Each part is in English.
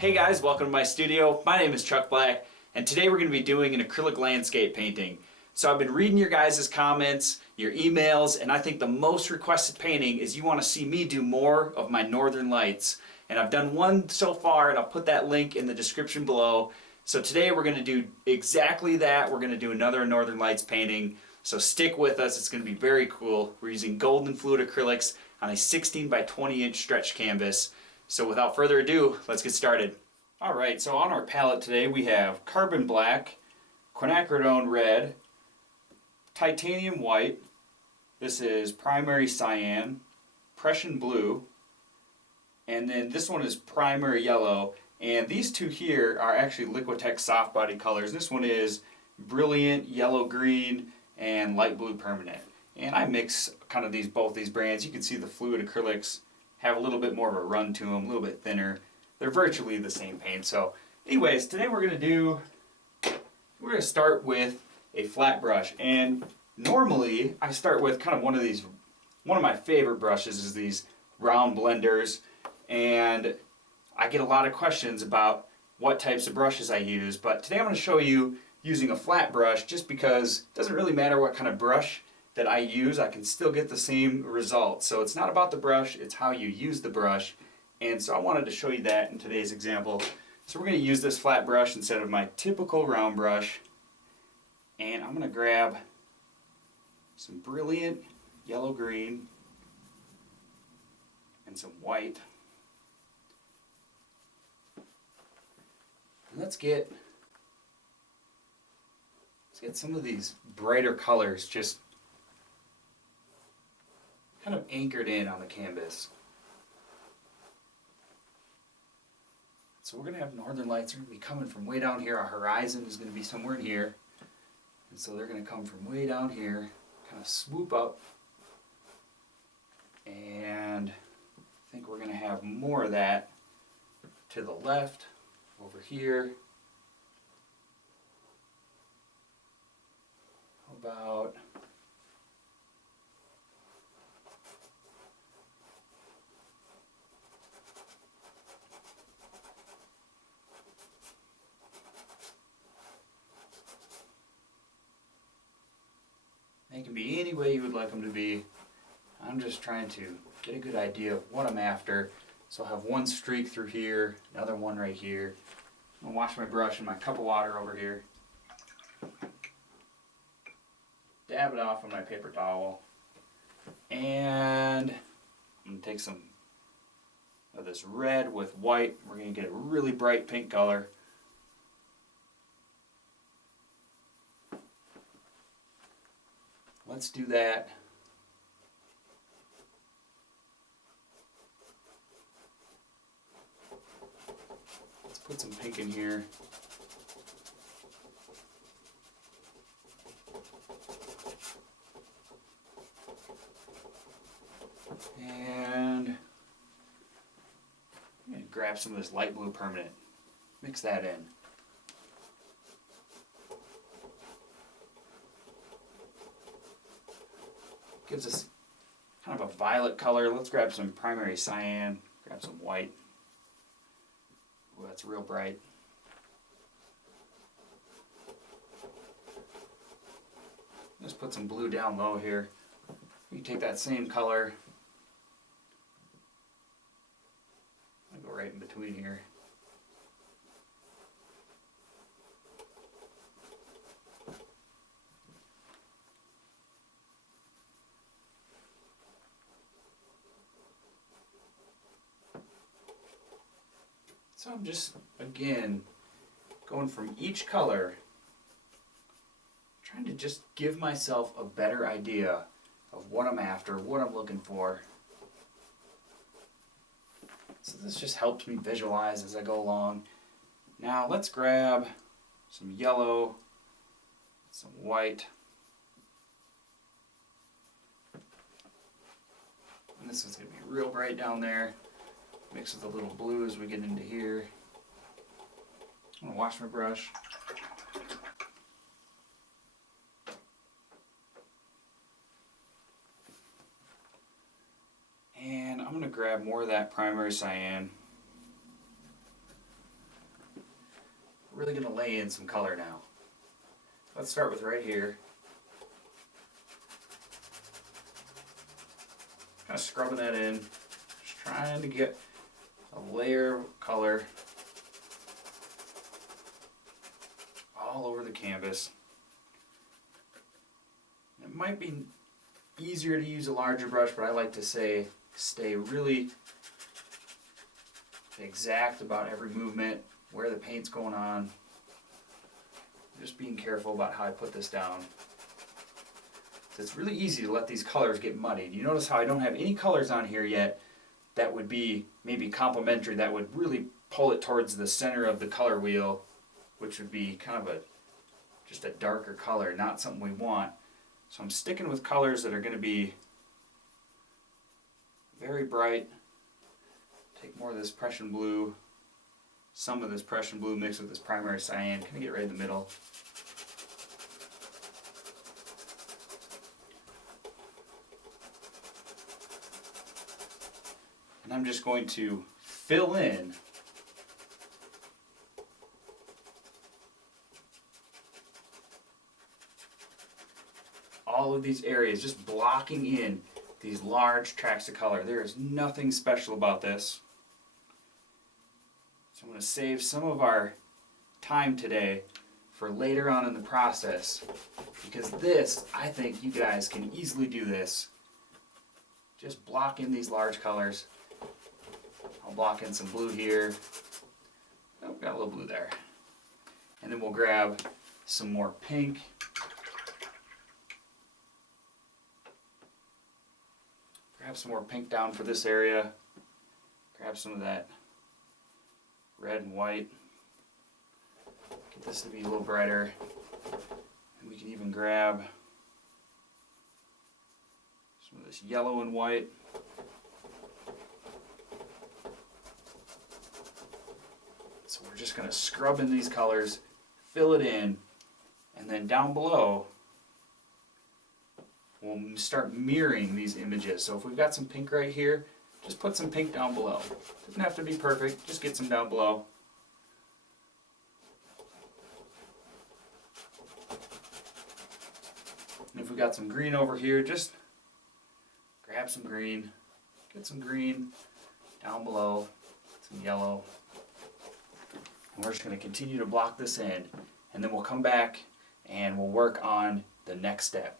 Hey guys, welcome to my studio. My name is Chuck Black, and today we're going to be doing an acrylic landscape painting. So I've been reading your guys' comments, your emails, and I think the most requested painting is you want to see me do more of my northern lights. And I've done one so far, and I'll put that link in the description below. So today we're going to do exactly that. We're going to do another northern lights painting. So stick with us, it's going to be very cool. We're using golden fluid acrylics on a 16 by 20 inch stretch canvas. So without further ado, let's get started. Alright, so on our palette today we have carbon black, quinacridone red, titanium white, this is primary cyan, Prussian blue, and then this one is primary yellow, and these two here are actually Liquitex soft body colors. This one is brilliant yellow green and light blue permanent. And I mix kind of both these brands. You can see the fluid acrylics have a little bit more of a run to them, a little bit thinner. They're virtually the same paint. So anyways, today we're going to start with a flat brush. And normally I start with kind of one of my favorite brushes is these round blenders. And I get a lot of questions about what types of brushes I use. But today I'm going to show you using a flat brush just because it doesn't really matter what kind of brush that I use, I can still get the same result. So it's not about the brush, it's how you use the brush. And so I wanted to show you that in today's example. So we're going to use this flat brush instead of my typical round brush. And I'm going to grab some brilliant yellow green and some white. And let's get some of these brighter colors just kind of anchored in on the canvas. So we're going to have northern lights. They're going to be coming from way down here. Our horizon is going to be somewhere in here. And so they're going to come from way down here, kind of swoop up. And I think we're going to have more of that to the left, over here. How about they can be any way you would like them to be. I'm just trying to get a good idea of what I'm after. So I'll have one streak through here, another one right here. I'm going to wash my brush in my cup of water over here. Dab it off on my paper towel. And I'm going to take some of this red with white. We're going to get a really bright pink color. Let's do that. Let's put some pink in here. And I'm going to grab some of this light blue permanent. Mix that in. Gives us kind of a violet color. Let's grab some primary cyan, grab some white. Ooh, that's real bright. Just put some blue down low here. You take that same color, I'll go right in between here. So I'm just, again, going from each color, trying to just give myself a better idea of what I'm after, what I'm looking for. So this just helps me visualize as I go along. Now let's grab some yellow, some white. And this is going to be real bright down there. Mix with a little blue as we get into here. I'm going to wash my brush. And I'm going to grab more of that primary cyan. really going to lay in some color now. Let's start with right here. Kind of scrubbing that in, just trying to get a layer of color all over the canvas. It might be easier to use a larger brush, but I like to say stay really exact about every movement, where the paint's going on. Just being careful about how I put this down. So it's really easy to let these colors get muddied. You notice how I don't have any colors on here yet that would be maybe complementary, that would really pull it towards the center of the color wheel, which would be kind of just a darker color, not something we want. So I'm sticking with colors that are going to be very bright. Take more of this Prussian blue, some of this Prussian blue mixed with this primary cyan, kind of get right in the middle. And I'm just going to fill in all of these areas, just blocking in these large tracts of color. There is nothing special about this. So I'm going to save some of our time today for later on in the process, because this, I think you guys can easily do this. Just block in these large colors. I'll block in some blue here. Oh, got a little blue there. And then we'll grab some more pink. Grab some more pink down for this area. Grab some of that red and white. Get this to be a little brighter. And we can even grab some of this yellow and white. So we're just going to scrub in these colors, fill it in, and then down below we'll start mirroring these images. So if we've got some pink right here, just put some pink down below. Doesn't have to be perfect, just get some down below. And if we've got some green over here, just grab some green, get some green down below, some yellow. And we're just going to continue to block this in, and then we'll come back and we'll work on the next step.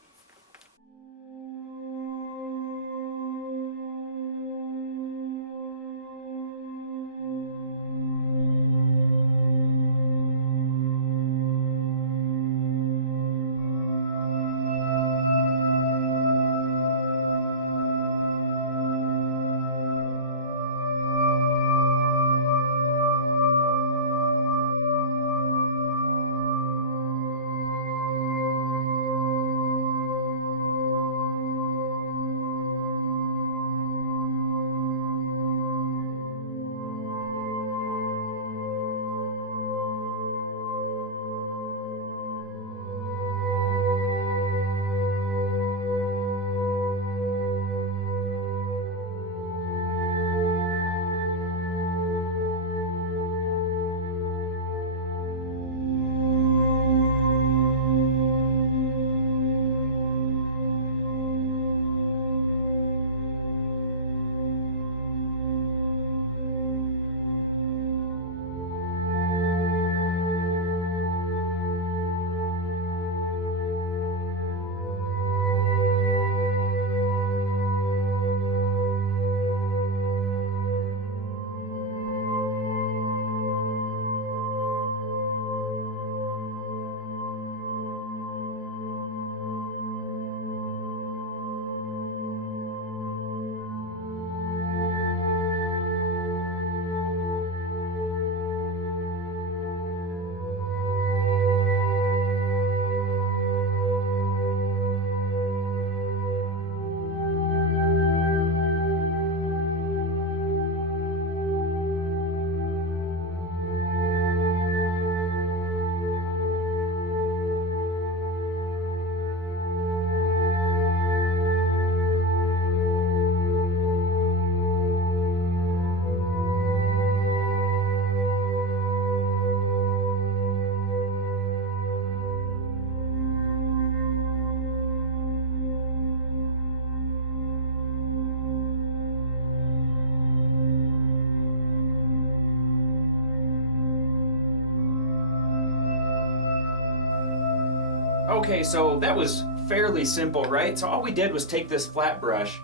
Okay, so that was fairly simple, right? So all we did was take this flat brush,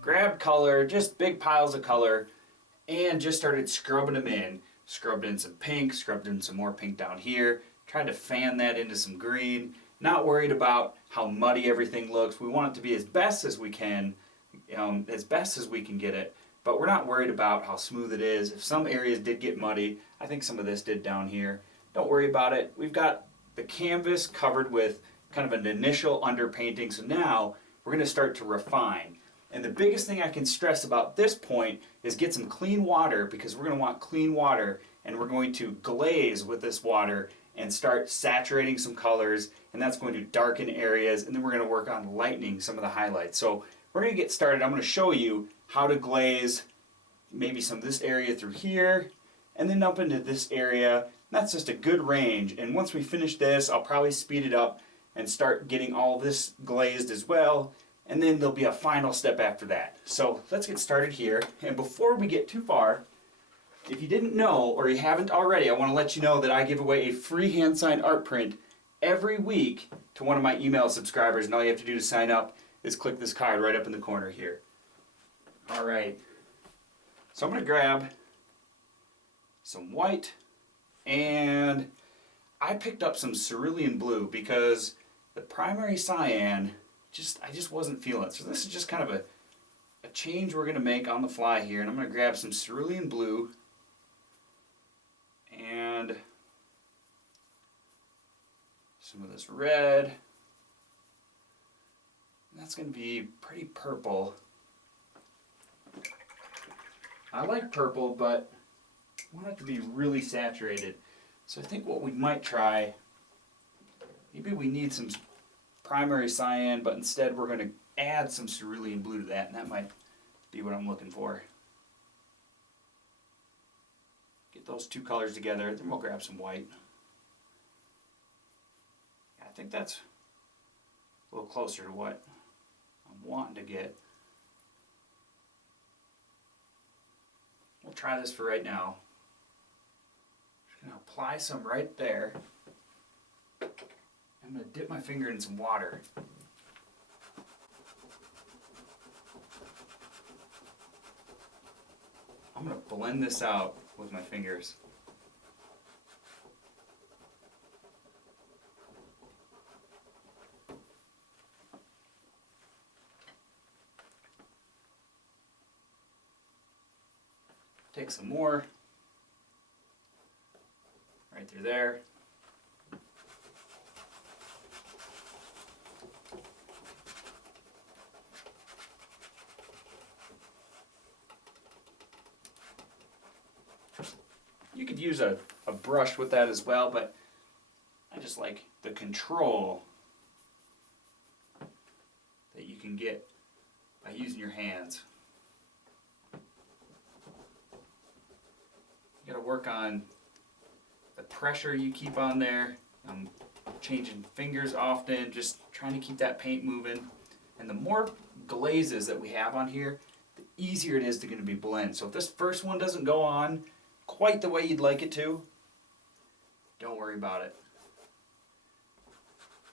grab color, just big piles of color, and just started scrubbing them in. Scrubbed in some pink, scrubbed in some more pink down here, tried to fan that into some green. Not worried about how muddy everything looks. We want it to be as best as we can, as best as we can get it, but we're not worried about how smooth it is. If some areas did get muddy, I think some of this did down here, don't worry about it. We've got the canvas covered with kind of an initial underpainting, so now we're going to start to refine. And the biggest thing I can stress about this point is get some clean water, because we're going to want clean water, and we're going to glaze with this water and start saturating some colors, and that's going to darken areas, and then we're going to work on lightening some of the highlights. So we're going to get started. I'm going to show you how to glaze maybe some of this area through here, and then up into this area. That's just a good range, and once we finish this, I'll probably speed it up and start getting all this glazed as well, and then there'll be a final step after that. So let's get started here, and before we get too far, if you didn't know, or you haven't already, I want to let you know that I give away a free hand-signed art print every week to one of my email subscribers, and all you have to do to sign up is click this card right up in the corner here. Alright, so I'm going to grab some white, and I picked up some cerulean blue because the primary cyan, I just wasn't feeling it. So this is just kind of a change we're going to make on the fly here, and I'm going to grab some cerulean blue and some of this red, and that's going to be pretty purple. I like purple, but I want it to be really saturated. So I think what we might try, maybe we need some primary cyan, but instead we're going to add some cerulean blue to that, and that might be what I'm looking for. Get those two colors together, then we'll grab some white. I think that's a little closer to what I'm wanting to get. We'll try this for right now. Just going to apply some right there. I'm going to dip my finger in some water. I'm going to blend this out with my fingers. Take some more right through there. You could use a brush with that as well, but I just like the control that you can get by using your hands. You gotta work on the pressure you keep on there. I'm changing fingers often, just trying to keep that paint moving. And the more glazes that we have on here, the easier it is to be blend. So if this first one doesn't go on quite the way you'd like it to, don't worry about it.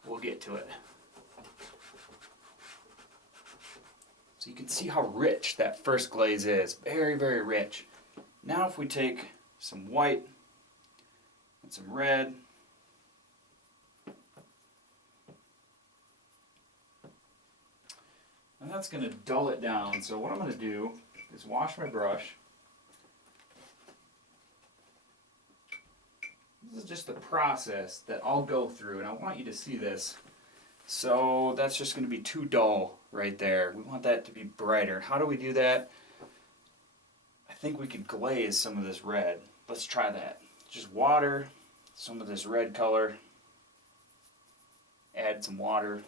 We'll get to it. So you can see how rich that first glaze is. Very, very rich. Now if we take some white and some red, and that's going to dull it down. So what I'm going to do is wash my brush. This is just the process that I'll go through, and I want you to see this. So that's just going to be too dull right there. We want that to be brighter. How do we do that? I think we could glaze some of this red. Let's try that. Just water some of this red color. Add some water.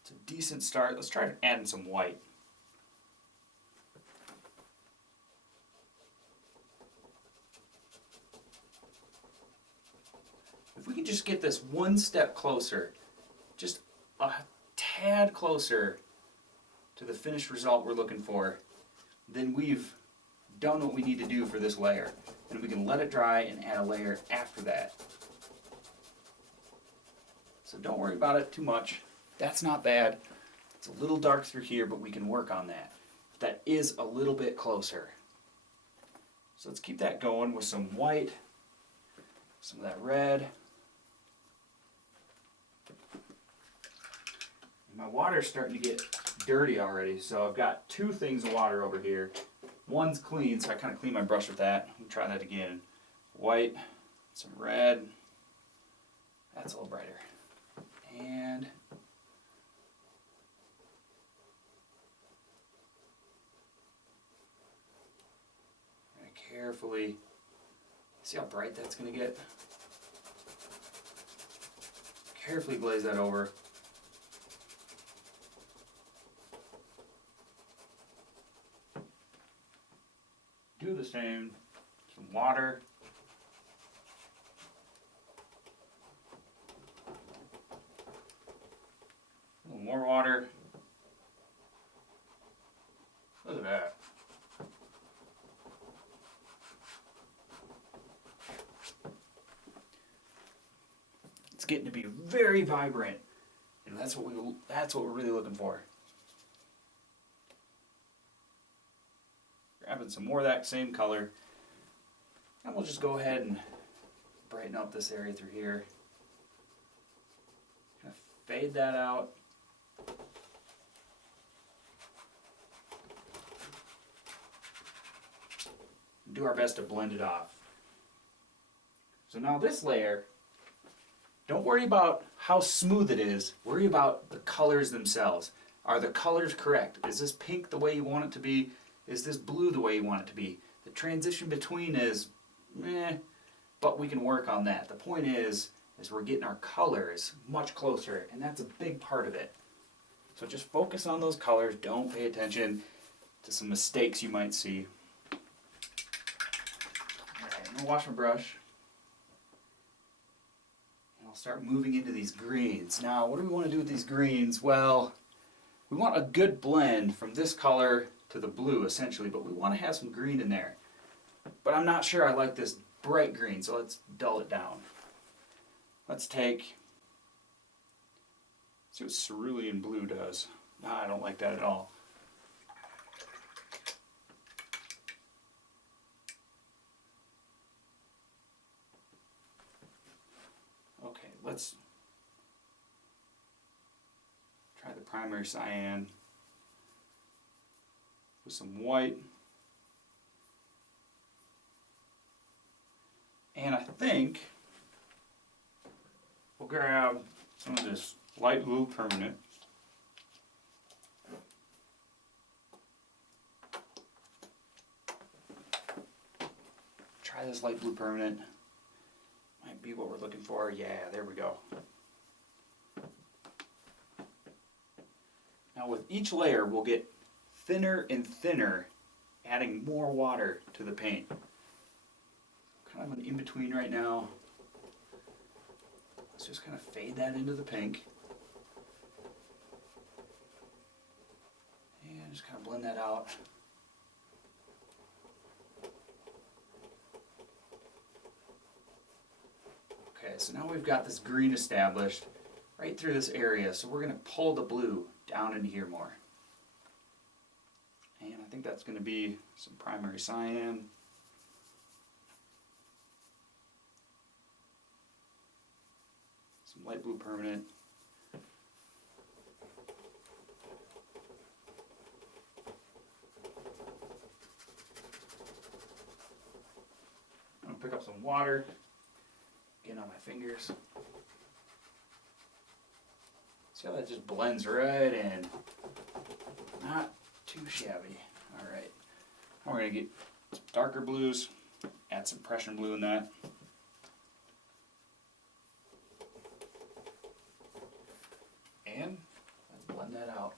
It's a decent start. Let's try adding some white. If we can just get this one step closer, just a tad closer to the finished result we're looking for, then we've done what we need to do for this layer. And we can let it dry and add a layer after that. So don't worry about it too much. That's not bad. It's a little dark through here, but we can work on that. That is a little bit closer. So let's keep that going with some white, some of that red. My water's starting to get dirty already, so I've got two things of water over here. One's clean, so I kind of clean my brush with that. Let me try that again. White, some red. That's a little brighter. And carefully, see how bright that's going to get? Carefully glaze that over. Do the same, some water. A little more water. Look at that. It's getting to be very vibrant, and that's what we're really looking for. Grabbing some more of that same color, and we'll just go ahead and brighten up this area through here. Kind of fade that out. Do our best to blend it off. So now this layer, don't worry about how smooth it is, worry about the colors themselves. Are the colors correct? Is this pink the way you want it to be? Is this blue the way you want it to be? The transition between is meh, but we can work on that. The point is we're getting our colors much closer, and that's a big part of it. So just focus on those colors. Don't pay attention to some mistakes you might see. Alright, I'm going to wash my brush. And I'll start moving into these greens. Now, what do we want to do with these greens? Well, we want a good blend from this color to the blue, essentially, but we want to have some green in there. But I'm not sure I like this bright green, so let's dull it down. Let's see what cerulean blue does. No, I don't like that at all. Okay, let's try the primary cyan with some white. And I think we'll grab some of this light blue permanent. Try this light blue permanent. Might be what we're looking for. Yeah, there we go. Now with each layer we'll get thinner and thinner, adding more water to the paint. Kind of an in-between right now. Let's just kind of fade that into the pink. And just kind of blend that out. Okay, so now we've got this green established right through this area, so we're going to pull the blue down into here more. And I think that's going to be some primary cyan. Some light blue permanent. I'm going to pick up some water, get on my fingers. See how that just blends right in. Not too shabby. Alright. Now we're going to get some darker blues, add some Prussian blue in that. And let's blend that out.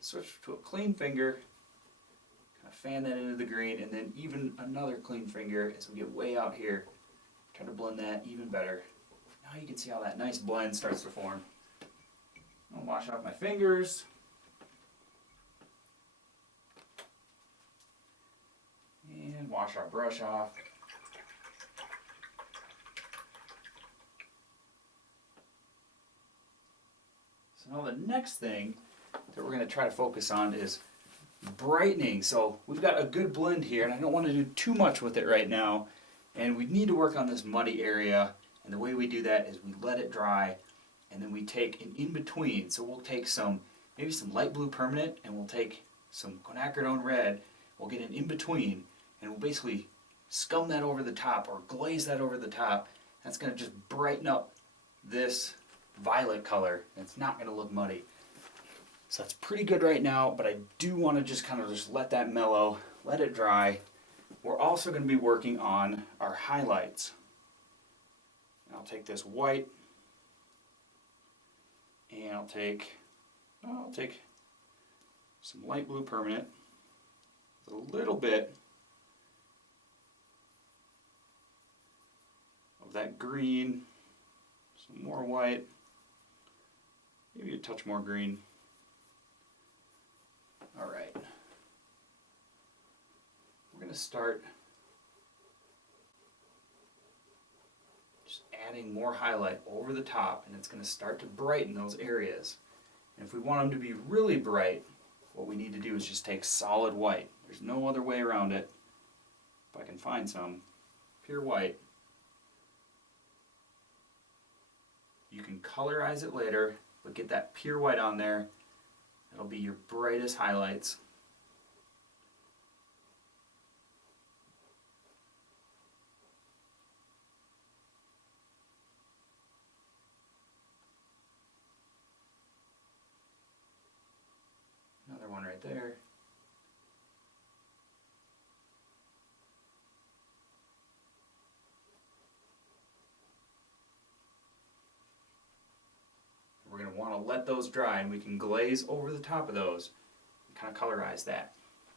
Switch to a clean finger, kind of fan that into the green, and then even another clean finger as we get way out here. Try to blend that even better. Now you can see how that nice blend starts to form. I'll wash off my fingers. And wash our brush off. So now the next thing that we're going to try to focus on is brightening. So we've got a good blend here, and I don't want to do too much with it right now. And we need to work on this muddy area. And the way we do that is we let it dry, and then we take an in-between. So we'll take maybe some light blue permanent, and we'll take some quinacridone red. We'll get an in-between, and we'll basically scum that over the top or glaze that over the top. That's going to just brighten up this violet color, and it's not going to look muddy. So that's pretty good right now, but I do want to just kind of just let that mellow, let it dry. We're also going to be working on our highlights. And I'll take this white, and I'll take some light blue permanent, a little bit of that green, some more white, maybe a touch more green. All right, we're going to start just adding more highlight over the top, and it's going to start to brighten those areas. And if we want them to be really bright, what we need to do is just take solid white. There's no other way around it. If I can find some pure white. You can colorize it later, but get that pure white on there. That'll be your brightest highlights. Another one right there. We're going to want to let those dry, and we can glaze over the top of those and kind of colorize that.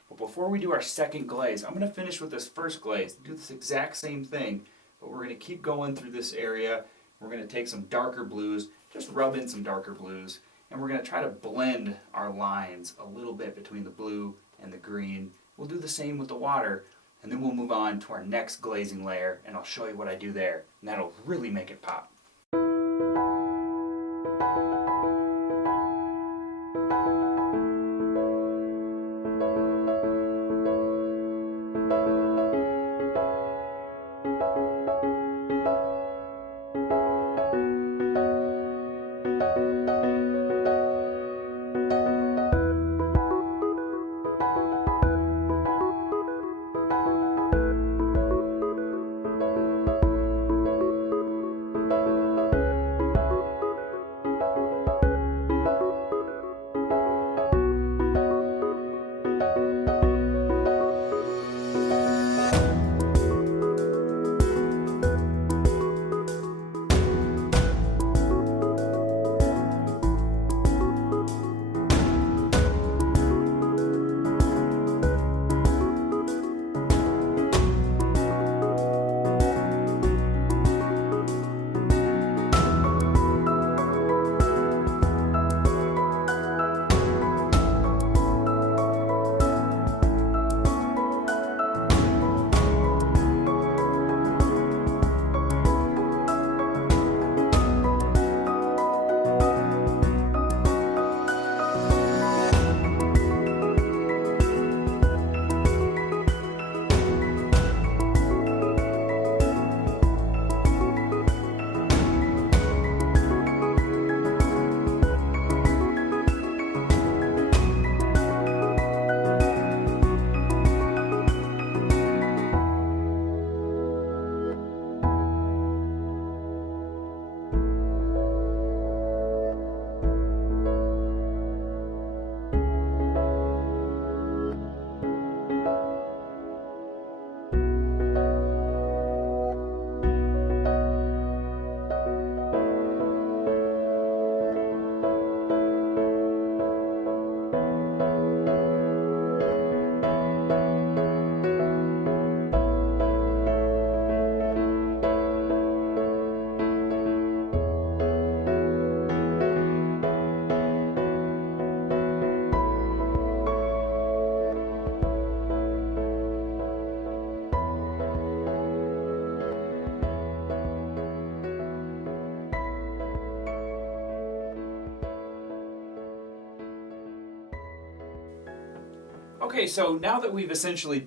But before we do our second glaze, I'm going to finish with this first glaze. Do this exact same thing, but we're going to keep going through this area. We're going to take some darker blues, just rub in some darker blues, and we're going to try to blend our lines a little bit between the blue and the green. We'll do the same with the water, and then we'll move on to our next glazing layer, and I'll show you what I do there, and that'll really make it pop. Okay, so now that we've essentially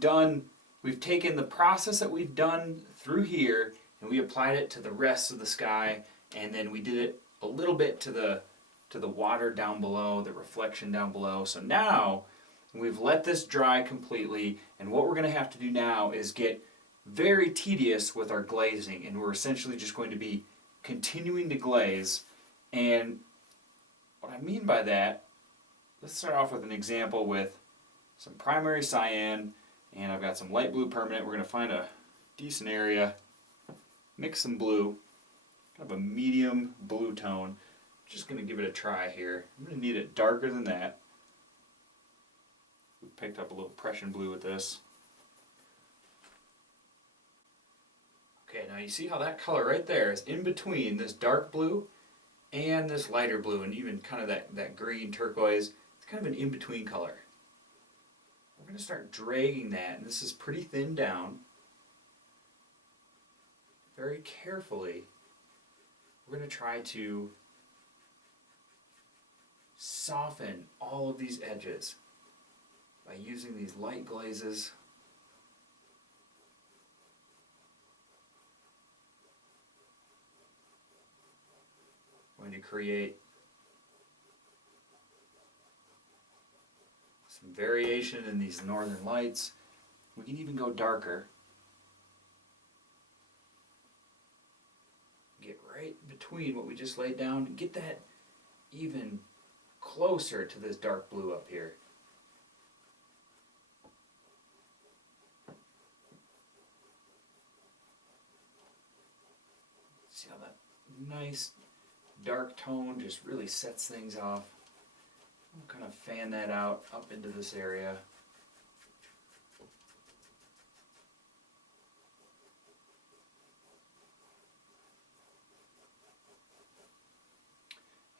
we've taken the process that we've done through here and we applied it to the rest of the sky, and then we did it a little bit to the water down below, the reflection down below. So now we've let this dry completely, and what we're going to have to do now is get very tedious with our glazing, and we're essentially just going to be continuing to glaze. And what I mean by that, let's start off with an example with some primary cyan, and I've got some light blue permanent. We're going to find a decent area, mix some blue, kind of a medium blue tone. Just going to give it a try here. I'm going to need it darker than that. We picked up a little Prussian blue with this. Okay, now you see how that color right there is in between this dark blue and this lighter blue, and even kind of that green turquoise. It's kind of an in-between color. We're going to start dragging that, and this is pretty thin down. Very carefully, we're going to try to soften all of these edges by using these light glazes. Going to create some variation in these northern lights. We can even go darker. Get right between what we just laid down and get that even closer to this dark blue up here. See how that nice dark tone just really sets things off. We'll kind of fan that out up into this area.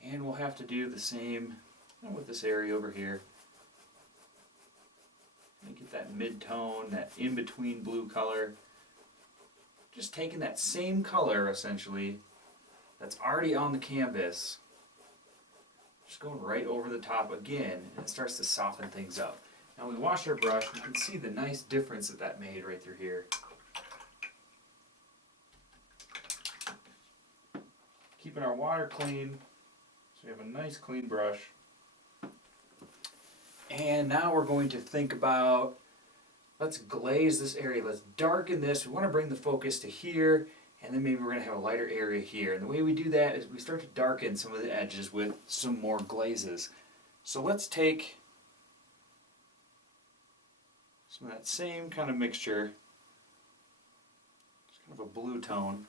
And we'll have to do the same with this area over here. Get that mid-tone, that in-between blue color. Just taking that same color, essentially, that's already on the canvas, just going right over the top again, and it starts to soften things up. Now we washed our brush, we can see the nice difference that made right through here. Keeping our water clean, so we have a nice clean brush. And now we're going to think about, let's glaze this area, let's darken this. We want to bring the focus to here, and then maybe we're going to have a lighter area here. And the way we do that is we start to darken some of the edges with some more glazes. So let's take some of that same kind of mixture, just kind of a blue tone,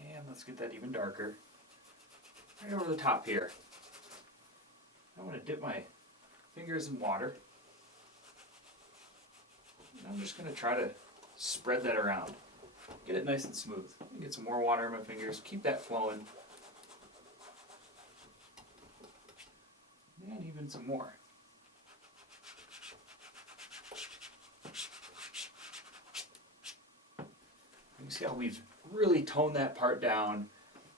and let's get that even darker, right over the top here. I want to dip my fingers in water, and I'm just going to try to spread that around. Get it nice and smooth. Get some more water in my fingers, keep that flowing. And even some more. You can see how we've really toned that part down.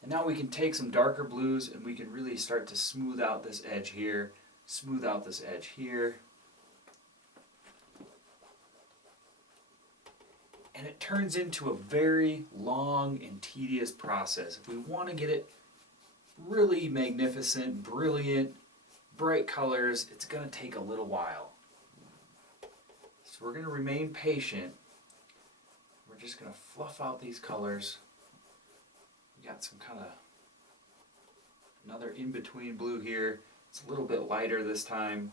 And now we can take some darker blues and we can really start to smooth out this edge here, smooth out this edge here. And it turns into a very long and tedious process. If we want to get it really magnificent, brilliant, bright colors, it's going to take a little while. So we're going to remain patient. We're just going to fluff out these colors. We got some kind of another in-between blue here. It's a little bit lighter this time.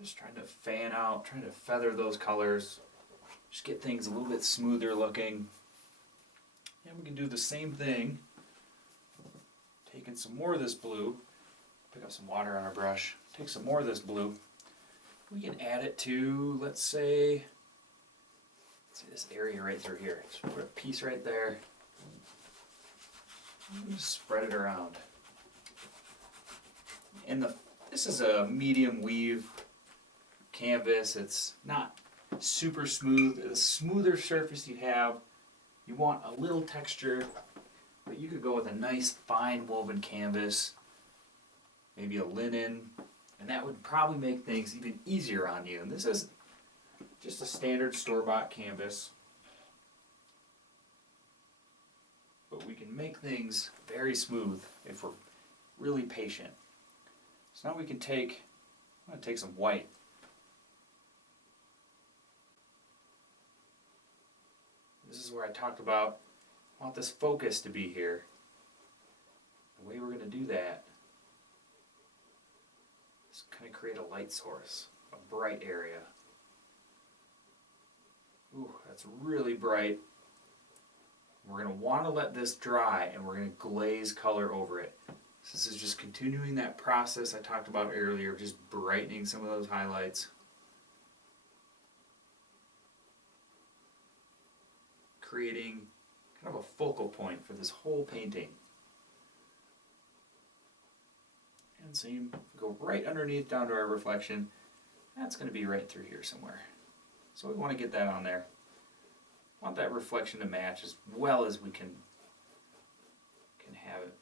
Just trying to fan out, trying to feather those colors. Just get things a little bit smoother looking. And we can do the same thing. Taking some more of this blue. Pick up some water on our brush. Take some more of this blue. We can add it to, let's say this area right through here. Just put a piece right there. And just spread it around. And this is a medium weave canvas. It's not super smooth. The smoother surface you have, you want a little texture, but you could go with a nice fine woven canvas. maybe a linen, and that would probably make things even easier on you. And this is just a standard store-bought canvas, but we can make things very smooth if we're really patient. So now we can I'm going to take some white. This is where I talked about, I want this focus to be here. The way we're going to do that is kind of create a light source, a bright area. Ooh, that's really bright. We're going to want to let this dry, and we're going to glaze color over it. So this is just continuing that process I talked about earlier, just brightening some of those highlights. Creating kind of a focal point for this whole painting. And same, go right underneath down to our reflection. That's going to be right through here somewhere. So we want to get that on there. Want that reflection to match as well as we can have it.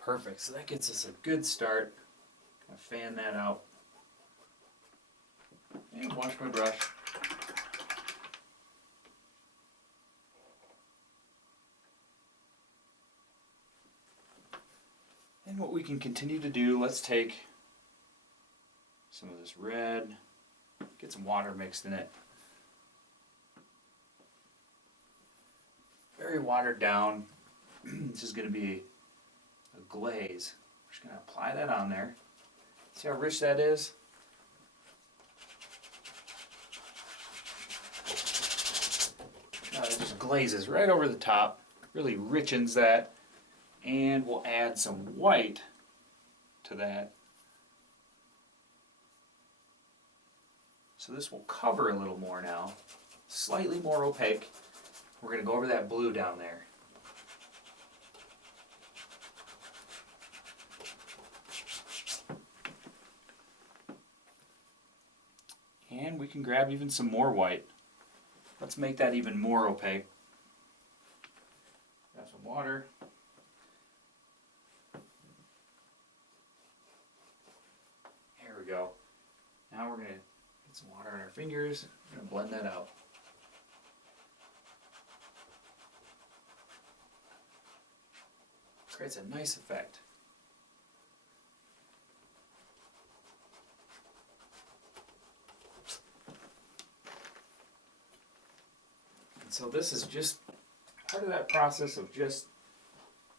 Perfect, so that gets us a good start. Kind of fan that out. And wash my brush. And what we can continue to do, let's take some of this red, get some water mixed in it. Very watered down. This is going to be a glaze. We're just going to apply that on there. See how rich that is? It just glazes right over the top, really richens that. And we'll add some white to that. So this will cover a little more now, slightly more opaque. We're going to go over that blue down there. And we can grab even some more white. Let's make that even more opaque. Grab some water. There we go. Now we're going to get some water on our fingers. We're going to blend that out. Creates a nice effect. And so this is just part of that process of just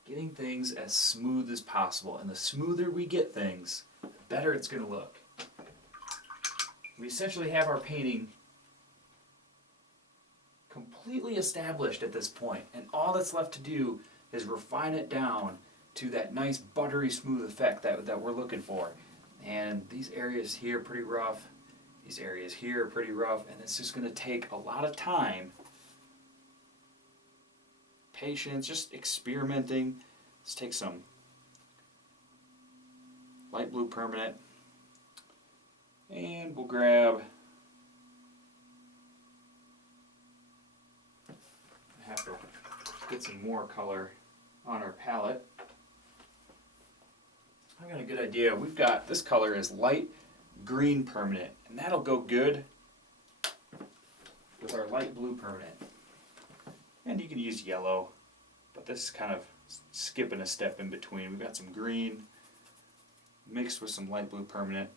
getting things as smooth as possible. And the smoother we get things, the better it's going to look. We essentially have our painting completely established at this point, and all that's left to do is refine it down to that nice buttery smooth effect that we're looking for. And these areas here are pretty rough, these areas here are pretty rough, and it's just going to take a lot of time, patience, just experimenting. Let's take some light blue permanent, and we'll grab, I have to get some more color on our palette. I got a good idea. We've got, this color is light green permanent, and that'll go good with our light blue permanent. And you can use yellow, but this is kind of skipping a step in between. We've got some green mixed with some light blue permanent.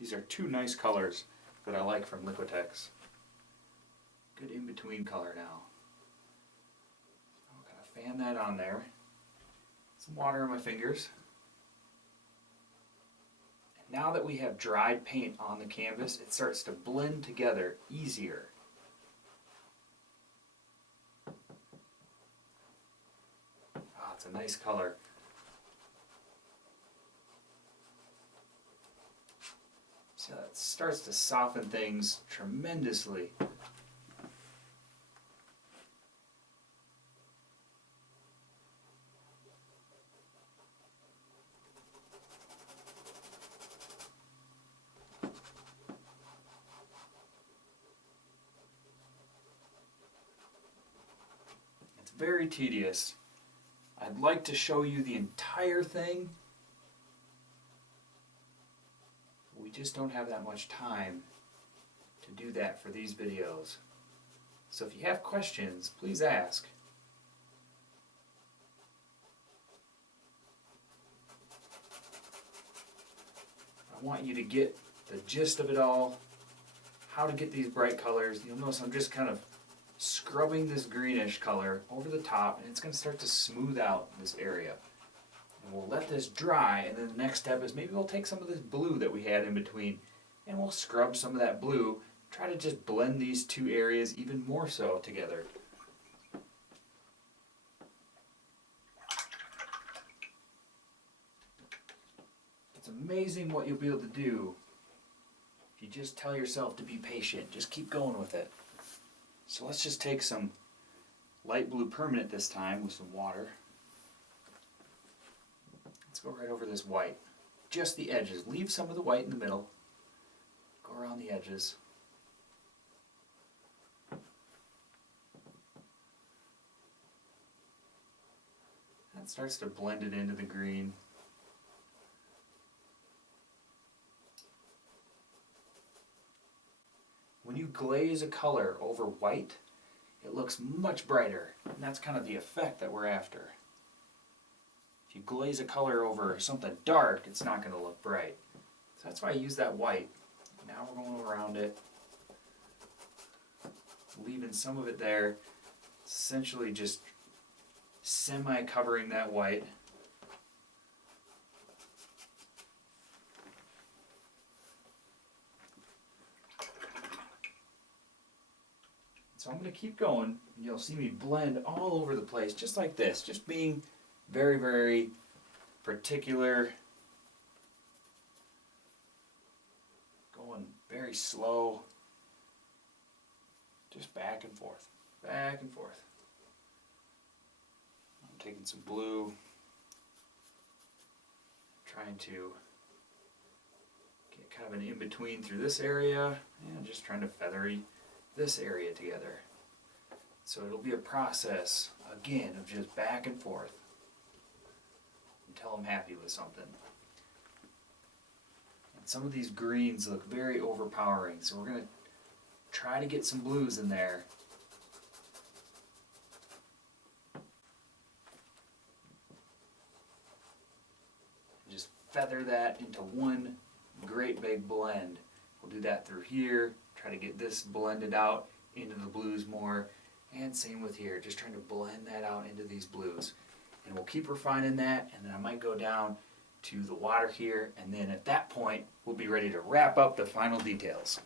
These are two nice colors that I like from Liquitex. Good in-between color now. I'm going to fan that on there. Some water on my fingers. And now that we have dried paint on the canvas, it starts to blend together easier. Ah, it's a nice color. So it starts to soften things tremendously. very tedious. I'd like to show you the entire thing. We just don't have that much time to do that for these videos. So if you have questions, please ask. I want you to get the gist of it all, how to get these bright colors. You'll notice I'm just kind of scrubbing this greenish color over the top, and it's going to start to smooth out this area. And we'll let this dry, and then the next step is maybe we'll take some of this blue that we had in between, and we'll scrub some of that blue, try to just blend these two areas even more so together. It's amazing what you'll be able to do if you just tell yourself to be patient. Just keep going with it. So let's just take some light blue permanent this time with some water. Let's go right over this white. Just the edges. Leave some of the white in the middle. Go around the edges. That starts to blend it into the green. When you glaze a color over white, it looks much brighter, and that's kind of the effect that we're after. If you glaze a color over something dark, it's not going to look bright. So that's why I use that white. Now we're going around it, leaving some of it there, essentially just semi-covering that white. So I'm going to keep going, and you'll see me blend all over the place, just like this, just being very, very particular, going very slow, just back and forth, back and forth. I'm taking some blue, trying to get kind of an in-between through this area, and just trying to feathery this area together. So it'll be a process, again, of just back and forth until I'm happy with something. And some of these greens look very overpowering, so we're going to try to get some blues in there. Just feather that into one great big blend. We'll do that through here. Try to get this blended out into the blues more, and same with here, just trying to blend that out into these blues. And we'll keep refining that, and then I might go down to the water here, and then at that point we'll be ready to wrap up the final details.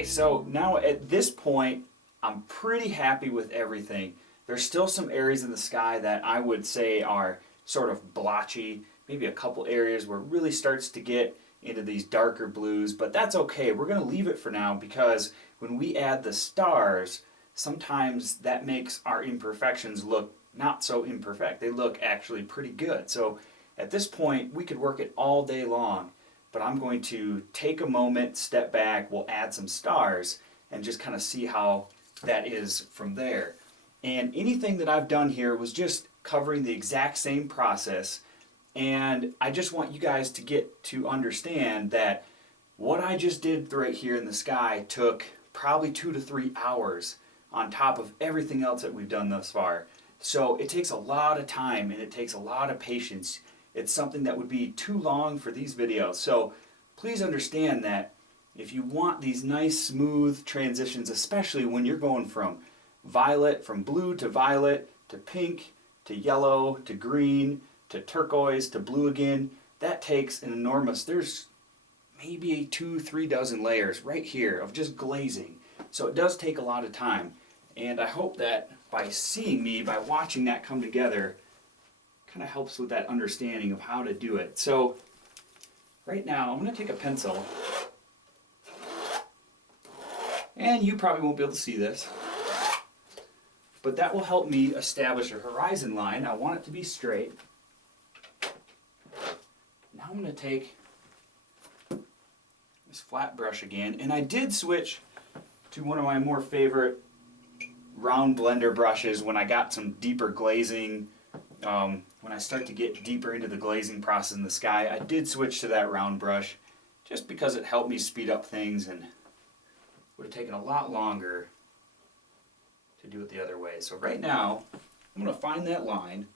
Okay, so now at this point, I'm pretty happy with everything. There's still some areas in the sky that I would say are sort of blotchy, maybe a couple areas where it really starts to get into these darker blues, but that's okay. We're going to leave it for now because when we add the stars, sometimes that makes our imperfections look not so imperfect. They look actually pretty good. So at this point, we could work it all day long, but I'm going to take a moment, step back, we'll add some stars, and just kind of see how that is from there. And anything that I've done here was just covering the exact same process, and I just want you guys to get to understand that what I just did right here in the sky took probably 2 to 3 hours on top of everything else that we've done thus far. So it takes a lot of time and it takes a lot of patience. It's something that would be too long for these videos. So please understand that if you want these nice smooth transitions, especially when you're going from violet, from blue to violet, to pink, to yellow, to green, to turquoise, to blue again, that takes an enormous, there's maybe 2-3 dozen layers right here of just glazing. So it does take a lot of time. And I hope that by seeing me, by watching that come together, kind of helps with that understanding of how to do it. So right now, I'm going to take a pencil, and you probably won't be able to see this, but that will help me establish a horizon line. I want it to be straight. Now I'm going to take this flat brush again, and I did switch to one of my more favorite round blender brushes when I got some deeper glazing. When I start to get deeper into the glazing process in the sky, I did switch to that round brush just because it helped me speed up things, and would have taken a lot longer to do it the other way. So right now, I'm going to find that line.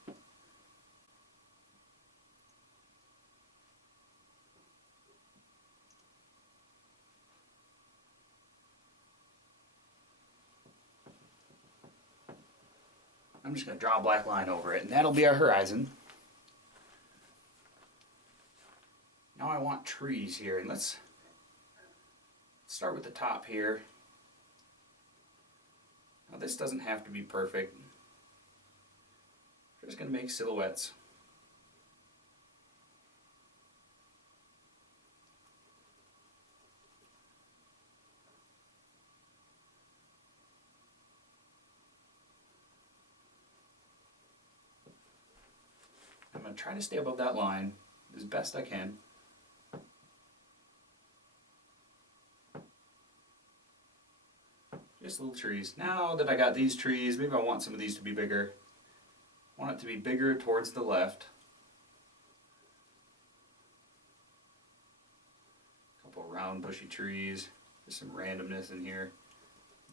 I'm just going to draw a black line over it, and that'll be our horizon. Now I want trees here, and let's start with the top here. Now this doesn't have to be perfect. We're just going to make silhouettes. I'm going to try to stay above that line as best I can. Just little trees. Now that I got these trees, maybe I want some of these to be bigger. I want it to be bigger towards the left. A couple round bushy trees. There's some randomness in here.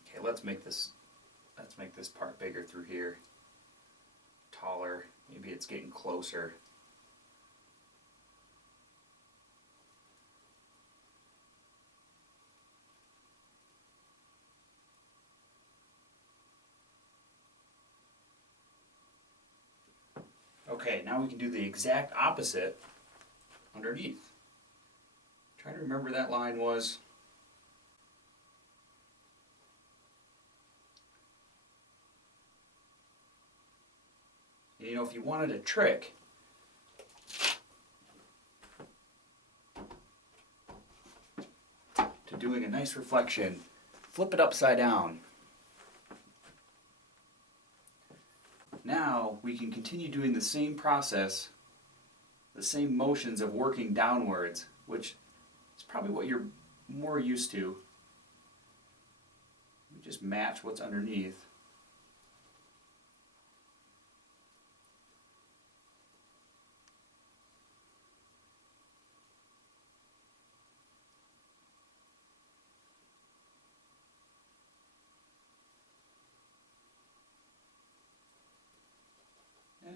Okay, let's make this part bigger through here. Taller. Maybe it's getting closer. Okay, now we can do the exact opposite underneath. Try to remember that line was. You know, if you wanted a trick, to doing a nice reflection, flip it upside down. Now we can continue doing the same process, the same motions of working downwards, which is probably what you're more used to. We just match what's underneath.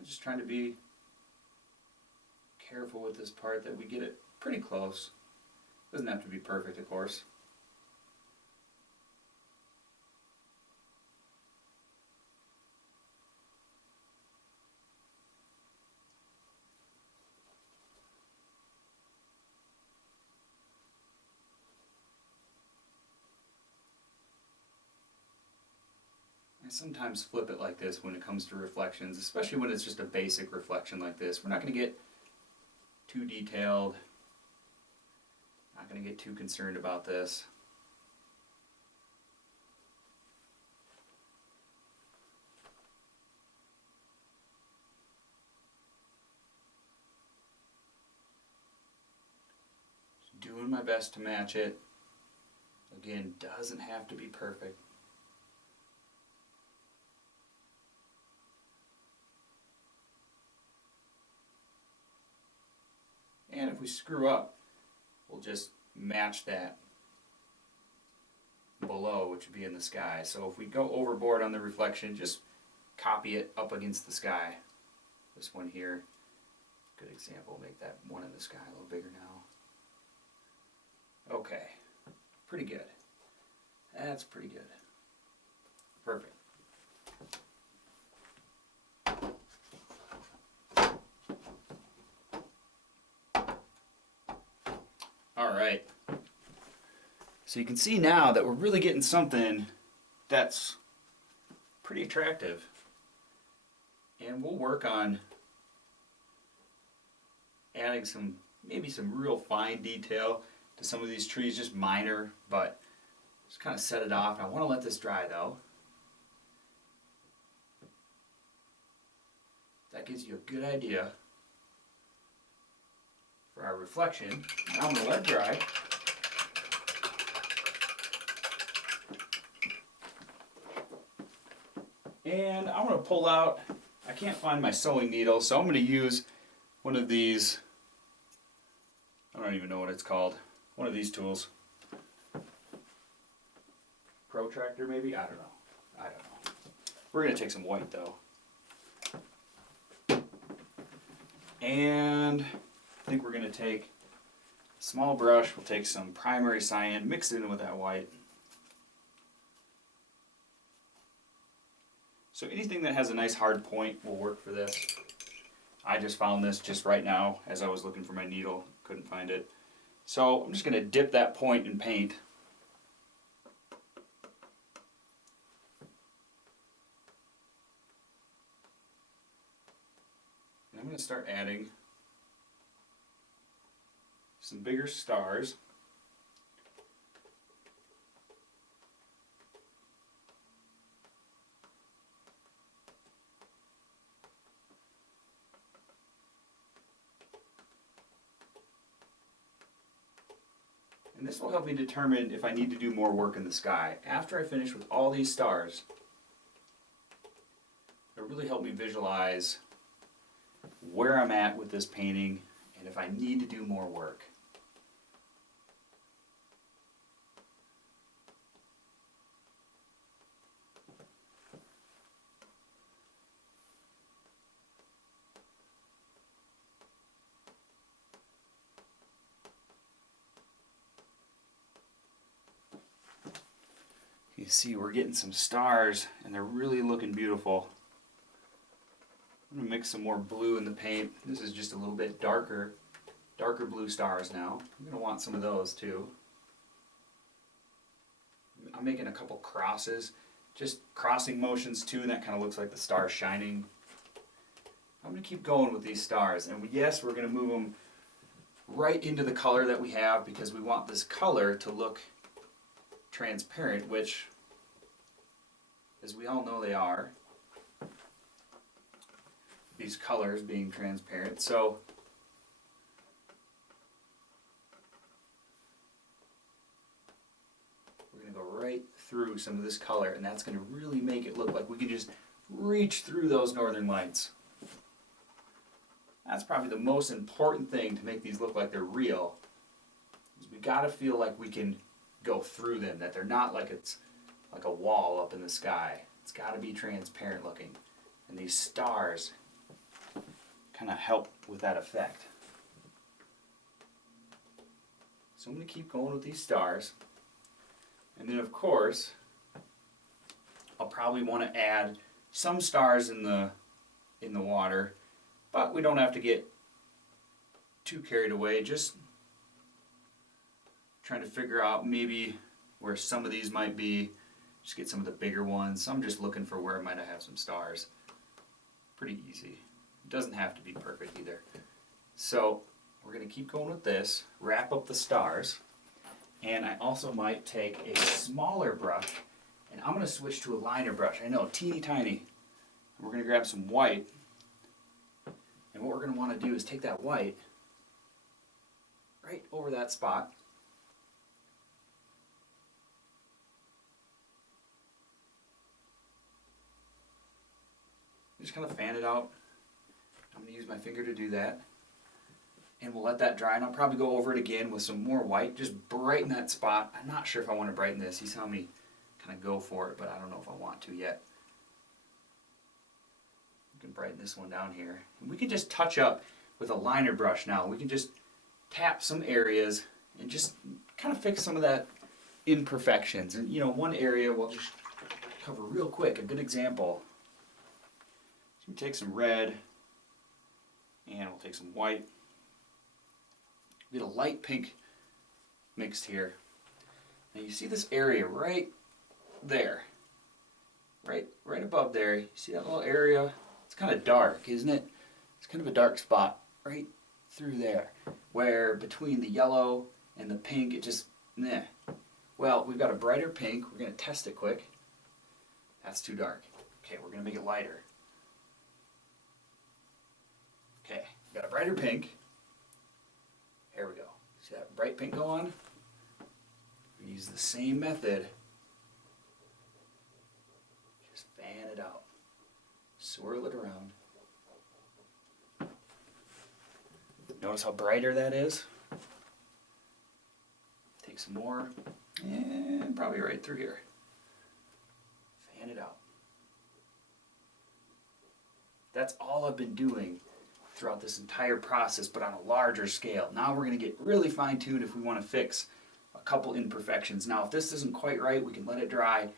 Just trying to be careful with this part that we get it pretty close. Doesn't have to be perfect, of course. I sometimes flip it like this when it comes to reflections, especially when it's just a basic reflection like this. We're not going to get too detailed, not going to get too concerned about this. Just doing my best to match it. Again, doesn't have to be perfect. And if we screw up, we'll just match that below, which would be in the sky. So if we go overboard on the reflection, just copy it up against the sky. This one here, good example. Make that one in the sky a little bigger now. Okay, pretty good. That's pretty good. Perfect. Alright, so you can see now that we're really getting something that's pretty attractive. And we'll work on adding maybe some real fine detail to some of these trees, just minor, but just kind of set it off. I want to let this dry though. That gives you a good idea for our reflection. Now I'm going to let it dry. And I'm going to pull out, I can't find my sewing needle, so I'm going to use one of these, I don't even know what it's called, one of these tools. Protractor maybe? I don't know. We're going to take some white though. And I think we're going to take a small brush, we'll take some primary cyan, mix it in with that white. So anything that has a nice hard point will work for this. I just found this just right now as I was looking for my needle, couldn't find it. So I'm just going to dip that point in paint. And I'm going to start adding some bigger stars. And this will help me determine if I need to do more work in the sky. After I finish with all these stars, it'll really help me visualize where I'm at with this painting and if I need to do more work. You see we're getting some stars and they're really looking beautiful. I'm going to mix some more blue in the paint. This is just a little bit darker blue stars now. I'm going to want some of those too. I'm making a couple crosses, just crossing motions too, and that kind of looks like the stars shining. I'm going to keep going with these stars, and yes, we're going to move them right into the color that we have because we want this color to look transparent, which, as we all know, they are. These colors being transparent. So we're going to go right through some of this color, and that's going to really make it look like we can just reach through those northern lights. That's probably the most important thing to make these look like they're real. Is we got to feel like we can go through them, that they're not like it's like a wall up in the sky. It's got to be transparent looking. And these stars kind of help with that effect. So I'm going to keep going with these stars. And then of course, I'll probably want to add some stars in the water, but we don't have to get too carried away. Just trying to figure out maybe where some of these might be. Just get some of the bigger ones. I'm just looking for where it might have some stars. Pretty easy. It doesn't have to be perfect either. So we're going to keep going with this, wrap up the stars, and I also might take a smaller brush, and I'm going to switch to a liner brush. I know, teeny tiny. We're going to grab some white, and what we're going to want to do is take that white right over that spot. Just kind of fan it out. I'm going to use my finger to do that. And we'll let that dry, and I'll probably go over it again with some more white, just brighten that spot. I'm not sure if I want to brighten this. He saw me kind of go for it, but I don't know if I want to yet. We can brighten this one down here. And we can just touch up with a liner brush now. We can just tap some areas and just kind of fix some of that imperfections. And you know, one area we'll just cover real quick, a good example. So we take some red, and we'll take some white. We get a light pink mixed here. Now you see this area right there, right above there. You see that little area? It's kind of dark, isn't it? It's kind of a dark spot right through there, where between the yellow and the pink, it just, meh. Well, we've got a brighter pink. We're going to test it quick. That's too dark. Okay, we're going to make it lighter. Okay, got a brighter pink. There we go. See that bright pink go on? We use the same method. Just fan it out. Swirl it around. Notice how brighter that is? Take some more, and probably right through here. Fan it out. That's all I've been doing throughout this entire process, but on a larger scale. Now we're going to get really fine-tuned if we want to fix a couple imperfections. Now if this isn't quite right, we can let it dry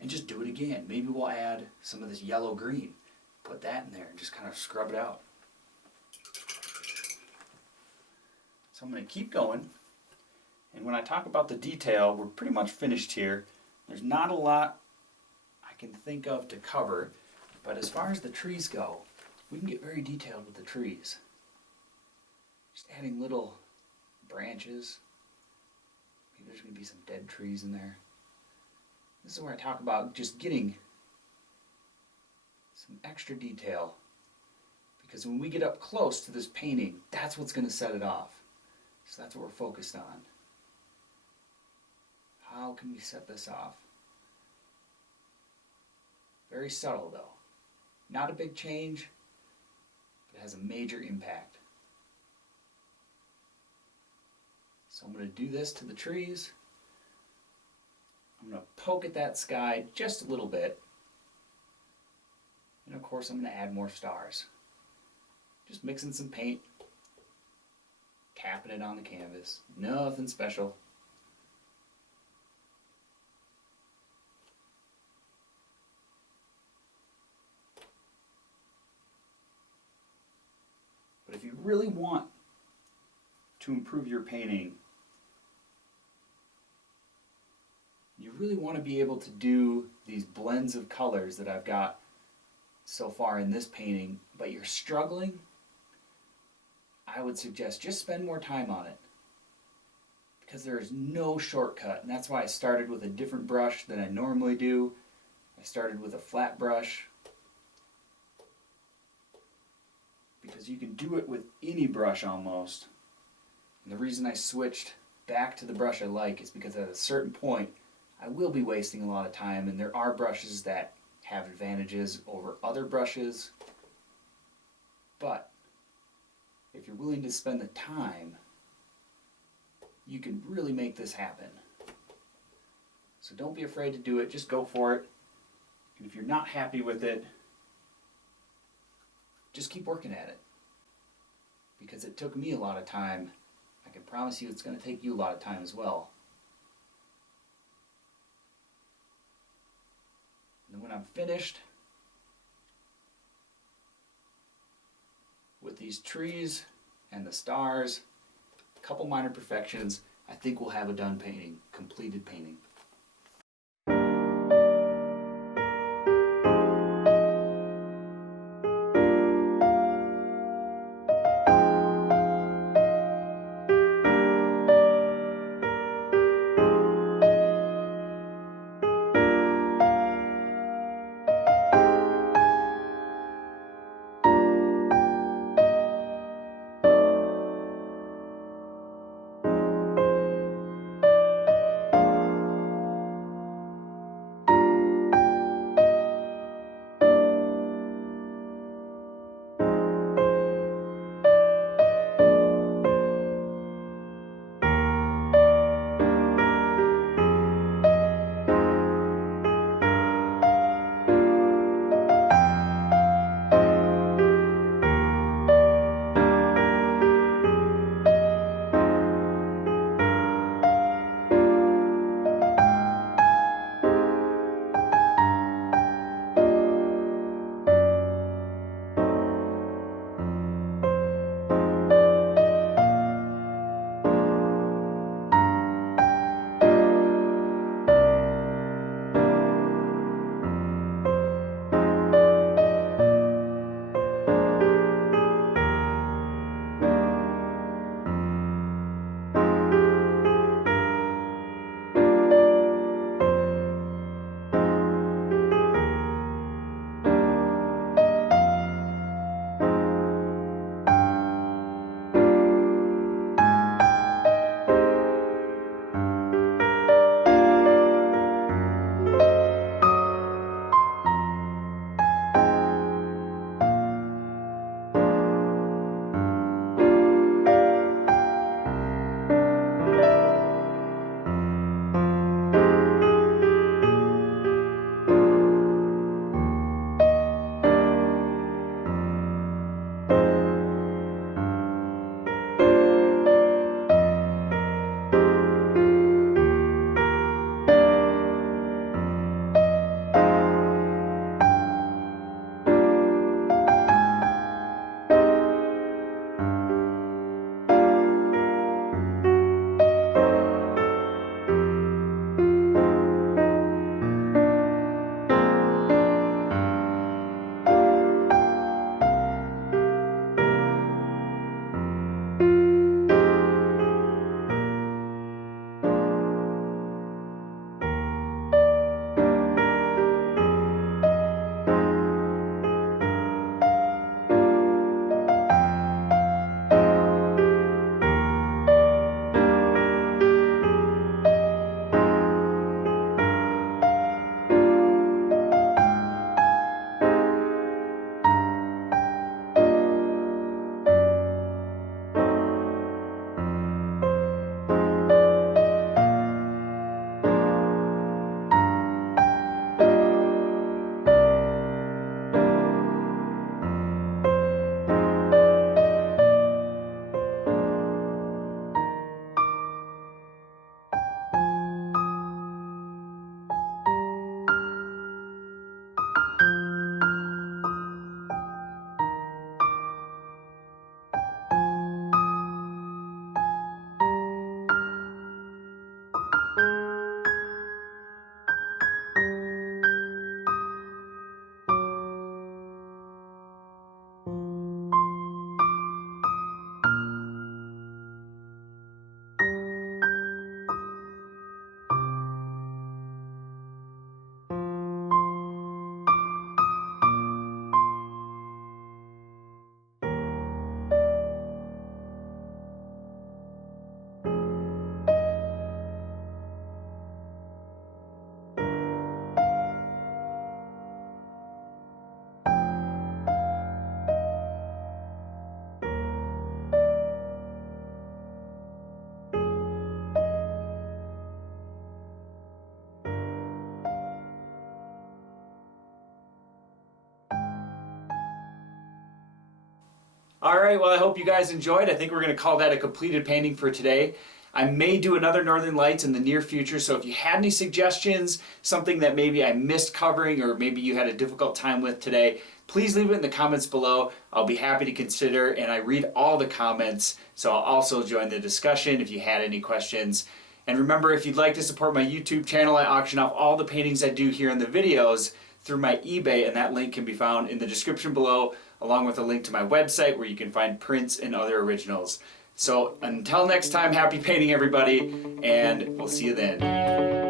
and just do it again. Maybe we'll add some of this yellow-green. Put that in there and just kind of scrub it out. So I'm going to keep going. And when I talk about the detail, we're pretty much finished here. There's not a lot I can think of to cover, but as far as the trees go, we can get very detailed with the trees. Just adding little branches. Maybe there's going to be some dead trees in there. This is where I talk about just getting some extra detail. Because when we get up close to this painting, that's what's going to set it off. So that's what we're focused on. How can we set this off? Very subtle though. Not a big change. It has a major impact. So I'm going to do this to the trees. I'm going to poke at that sky just a little bit. And of course I'm going to add more stars. Just mixing some paint, tapping it on the canvas. Nothing special. But if you really want to improve your painting, you really want to be able to do these blends of colors that I've got so far in this painting, but you're struggling, I would suggest just spend more time on it. Because there is no shortcut, and that's why I started with a different brush than I normally do. I started with a flat brush. Because you can do it with any brush almost. And the reason I switched back to the brush I like is because at a certain point I will be wasting a lot of time, and there are brushes that have advantages over other brushes. But if you're willing to spend the time, you can really make this happen. So don't be afraid to do it, just go for it. And if you're not happy with it, just keep working at it. Because it took me a lot of time. I can promise you it's going to take you a lot of time as well. And then when I'm finished with these trees and the stars, a couple minor perfections, I think we'll have a done painting, completed painting. All right, well, I hope you guys enjoyed. I think we're going to call that a completed painting for today. I may do another Northern Lights in the near future, so if you had any suggestions, something that maybe I missed covering or maybe you had a difficult time with today, please leave it in the comments below. I'll be happy to consider, and I read all the comments, so I'll also join the discussion if you had any questions. And remember, if you'd like to support my YouTube channel, I auction off all the paintings I do here in the videos through my eBay, and that link can be found in the description below, along with a link to my website where you can find prints and other originals. So until next time, happy painting everybody, and we'll see you then.